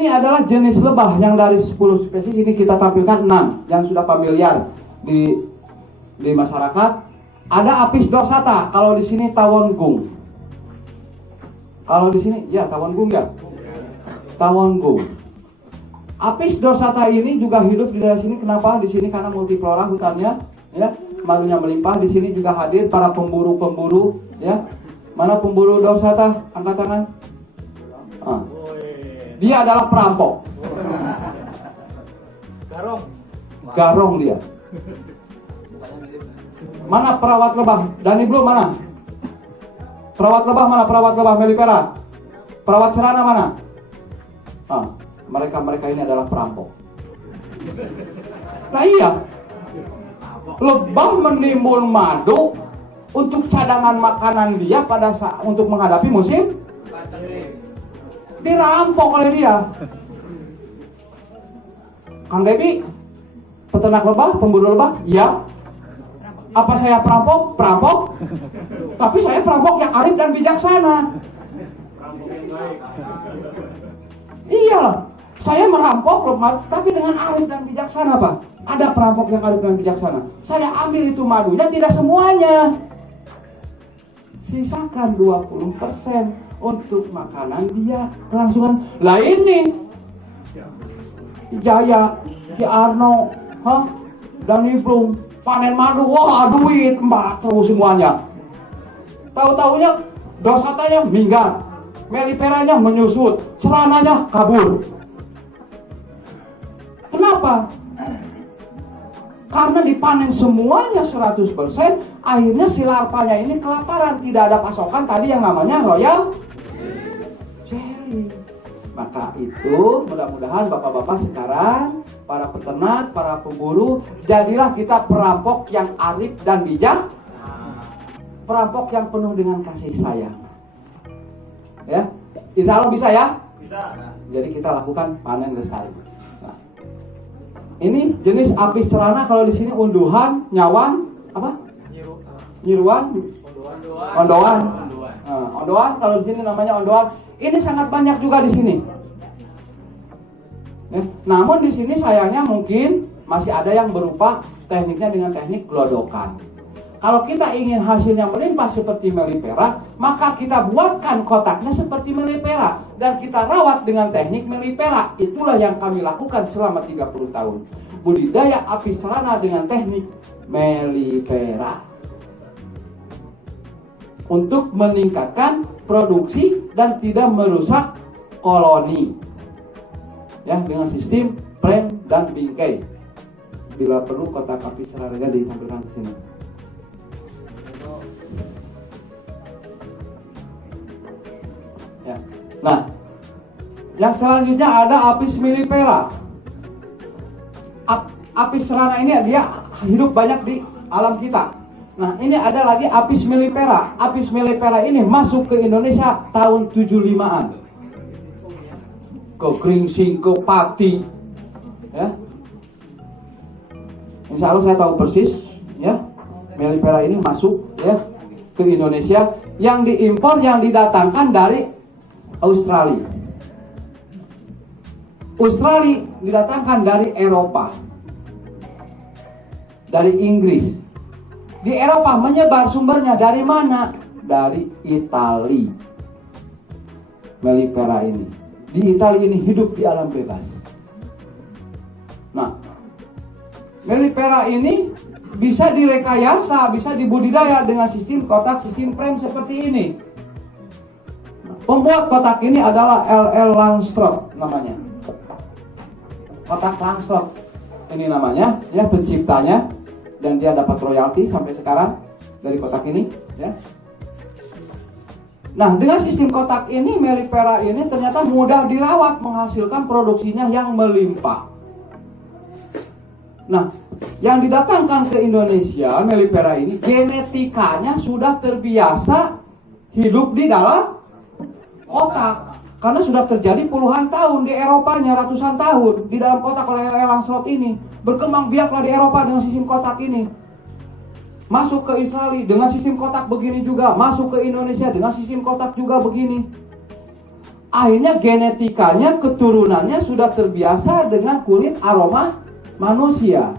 ini adalah jenis lebah yang dari 10 spesies ini kita tampilkan 6 yang sudah familiar di masyarakat. Ada Apis dorsata, kalau di sini tawon gung. Kalau di sini ya tawon gung ya. Tawon gung. Apis dorsata ini juga hidup di daerah sini. Kenapa? Di sini karena multiflora hutannya, ya, madunya melimpah. Di sini juga hadir para pemburu-pemburu, ya. Mana pemburu dorsata? Angkat tangan. Dia adalah perampok. Garong dia. Mana perawat lebah? Dani Blue mana? Perawat lebah mana? Perawat lebah Melipera. Perawat serana mana? Mereka ini adalah perampok. Nah iya, lebah menimbun madu untuk cadangan makanan dia pada saat untuk menghadapi musim dirampok oleh dia. Kang Debi, peternak lebah, pemburu lebah, ya. Apa saya perampok? Perampok. Tapi saya perampok yang arif dan bijaksana. Iyalah, saya merampok lebah, tapi dengan arif dan bijaksana, Pak. Ada perampok yang arif dan bijaksana. Saya ambil itu madunya, tidak semuanya. Sisakan 20% untuk makanan dia kelangsungan. Lah ini Jaya, Ki Arno, Dani Blum, panen madu, wah duit mbak terus semuanya. Tahu-taunya dorsatanya minggat, Meliperanya menyusut, serananya kabur. Kenapa? Karena dipanen semuanya 100%, akhirnya si larvanya ini kelaparan, tidak ada pasokan tadi yang namanya royal jelly. Maka itu mudah-mudahan bapak-bapak sekarang, para peternak, para pemburu, jadilah kita perampok yang arif dan bijak, perampok yang penuh dengan kasih sayang. Ya, insya Allah bisa ya? Bisa. Jadi kita lakukan panen lestari. Nah, ini jenis apis cerana, kalau di sini unduhan, nyawan, apa? Nyiruan, ondoan. Ondoan, kalau di sini namanya ondoan. Ini sangat banyak juga di sini. Ya, namun di sini sayangnya mungkin masih ada yang berupa tekniknya dengan teknik gelodokan. Kalau kita ingin hasilnya melimpah seperti Melipera, maka kita buatkan kotaknya seperti Melipera dan kita rawat dengan teknik Melipera. Itulah yang kami lakukan selama 30 tahun. Budidaya apis cerana dengan teknik Melipera. Untuk meningkatkan produksi dan tidak merusak koloni. Ya, dengan sistem frame dan bingkai. Bila perlu kotak apis cerananya ditampilkan ke sini. Ya. Nah, yang selanjutnya ada apis Melipera. Apis cerana ini dia hidup banyak di alam kita. Nah, ini ada lagi apis Melipera. Apis Melipera ini masuk ke Indonesia tahun 75-an. Ke Gringsing, ke Pati. Ya. Insya Allah saya tahu persis, ya. Melipera ini masuk ya ke Indonesia, yang diimpor, yang didatangkan dari Australia. Australia didatangkan dari Eropa. Dari Inggris. Di Eropa menyebar sumbernya dari mana? Dari Italia. Melipera ini. Di Italia ini hidup di alam bebas. Nah, Melipera ini bisa direkayasa, bisa dibudidaya dengan sistem kotak, sistem frame seperti ini. Pembuat kotak ini adalah LL Langstroth namanya. Kotak Langstroth ini namanya, ya, penciptanya. Dan dia dapat royalti sampai sekarang dari kotak ini, ya. Nah, dengan sistem kotak ini, Melipera ini ternyata mudah dirawat, menghasilkan produksinya yang melimpah. Nah, yang didatangkan ke Indonesia, Melipera ini genetikanya sudah terbiasa hidup di dalam kotak. Karena sudah terjadi puluhan tahun di Eropanya, ratusan tahun di dalam kotak oleh Langstroth ini. Berkembang biaklah di Eropa dengan sistem kotak ini. Masuk ke Australia dengan sistem kotak begini juga. Masuk ke Indonesia dengan sistem kotak juga begini. akhirnya genetikanya, keturunannya sudah terbiasa dengan kulit aroma manusia.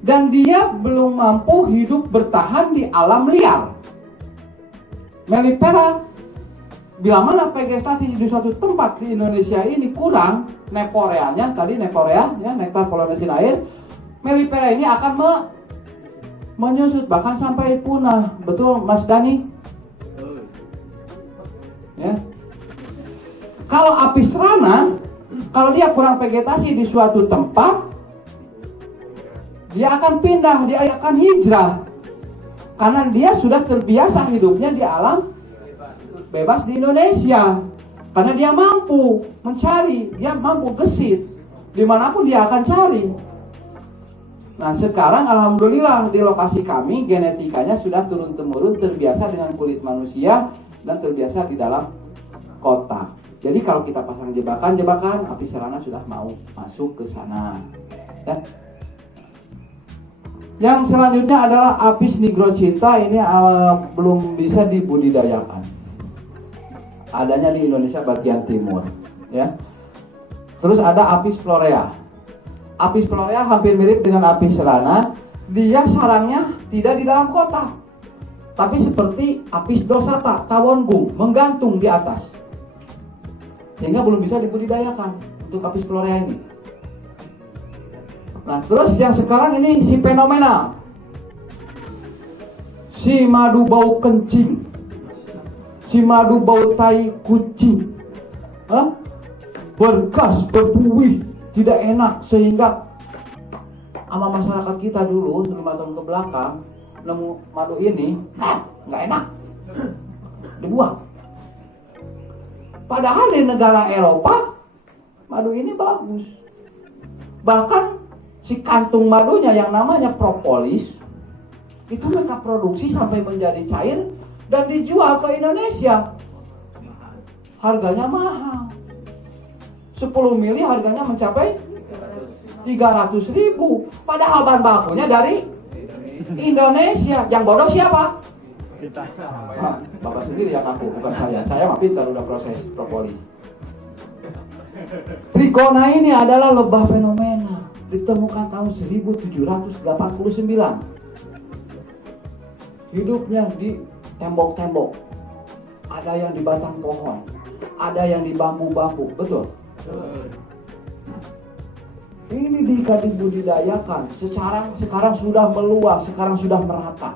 Dan dia belum mampu hidup bertahan di alam liar. Mellifera, bila mana vegetasi di suatu tempat di Indonesia ini kurang, neporeanya, tadi neporea, ya, nektar polonesin air, Mellifera ini akan menyusut, bahkan sampai punah. Betul, Mas Dani? Ya. Kalau apis rana, kalau dia kurang vegetasi di suatu tempat, dia akan pindah, dia akan hijrah. Karena dia sudah terbiasa hidupnya di alam bebas di Indonesia. Karena dia mampu mencari, dia mampu gesit. Dimanapun dia akan cari. Nah sekarang alhamdulillah di lokasi kami genetikanya sudah turun-temurun terbiasa dengan kulit manusia dan terbiasa di dalam kota. Jadi kalau kita pasang jebakan, apis rana sudah mau masuk ke sana. Ya. Yang selanjutnya adalah apis nigrochita. Ini belum bisa dibudidayakan. Adanya di Indonesia bagian timur. Ya. Terus ada apis florea. Apis florea hampir mirip dengan apis rana. Dia sarangnya tidak di dalam kota, tapi seperti apis dorsata, tawon gung, menggantung di atas. Sehingga belum bisa dibudidayakan untuk apis florea ini. Nah, terus yang sekarang ini si fenomenal, si madu bau kencing, si madu bau tai kucing, bergas, berbuih, tidak enak, sehingga sama masyarakat kita dulu 5 tahun ke belakang nemu madu ini, nggak enak, dibuang. Padahal di negara Eropa madu ini bagus. Bahkan si kantung madunya yang namanya propolis itu mereka produksi sampai menjadi cair dan dijual ke Indonesia. Harganya mahal. 10 mili harganya mencapai 300.000. Padahal bahan bakunya dari Indonesia. Yang bodoh siapa? Kita. Bapak sendiri yang ngaku, bukan saya. Saya mah pintar udah proses propolis. Trigona ini adalah lebah fenomena. Ditemukan tahun 1789. Hidupnya di tembok-tembok. Ada yang di batang pohon, ada yang di bambu-bambu, betul? Ini dibudidayakan. Sekarang sudah meluas, sekarang sudah merata.